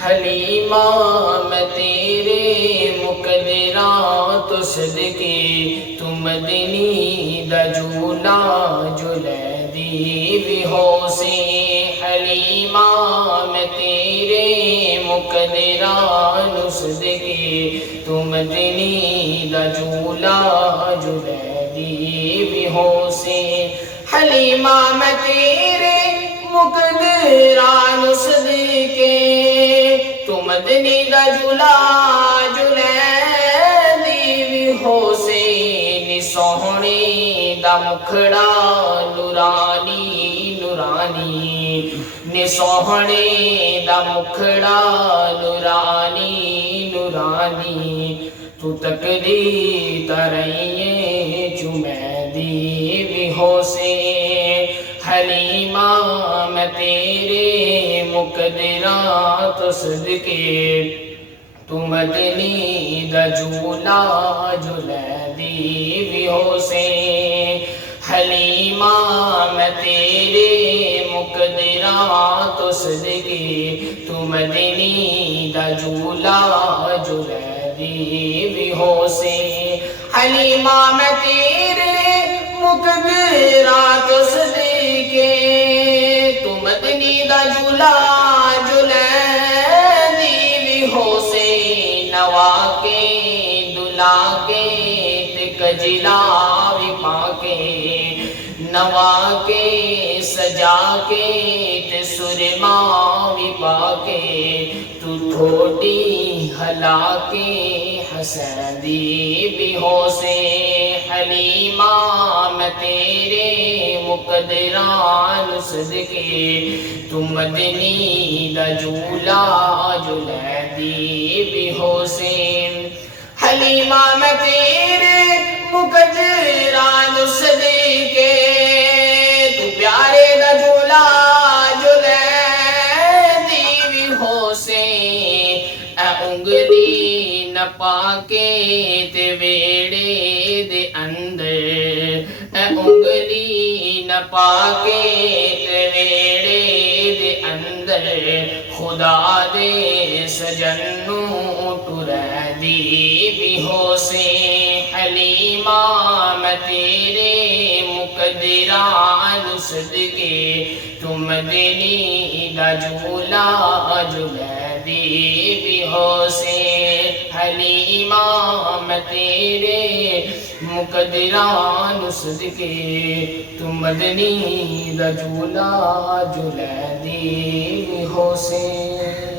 حلیمہ میں تیرے مقدراں تو صدقے تو مدنی دا جھولا جھلے دی بھی ہو سے حلیمہ میں تیرے مقدراں تو صدقے تو مدنی دا جھولا جھلے دی بھی ہو سے حلیمہ میں تیرے مقدراں صدقے تو مدنی دا جھولا جھلے دی بھی ہو سے نی سوہنے دا مکھڑا نورانی نورانی نی سوہنے دا مکھڑا نورانی نورانی تو تکدی ترائیں چمے دی بھی ہو سے حلیمہ میں تیرے مقدراں تو صدقے تو مدنی دا جھولا جھلے دی بھی ہو سے حلیمہ میں تیرے مقدراں تو صدقے تو مدنی دا جھولا جھلے دی بھی ہو سے حلیمہ میں تیرے مقدراں تو صدقے تو مدنی دا جھولا جھلے دی بھی ہو سے نوا کے دلا کے تے کجلا بھی پا کے نوا کے سجا کے تے سرما بھی پا کے تو ٹھوٹی ہلا کے حسن دی بھی ہو سے حلیمہ میں تیرے مقدراں صدقے تو مدنی دا جھولا جھلے دی بھی ہو سے حلیمہ میں تیرے مقدراں صدقے تو پیارے دا جھولا جھلے دی بھی ہو سے اے انگلی نہ پاکے تے ویڑے دے اندر اے انگلی نہ پاکے تے ویڑے دے اندر خدا دے سجنوں ٹرے دی بھی ہو سے حلیمہ میں تیرے مقدراں صدقے تو مدنی دا جھولا جھلے دی بھی ہو سے حلیمہ میں تیرے مقدراں صدقے تو مدنی دا جھولا جھلے دی بھی ہو سے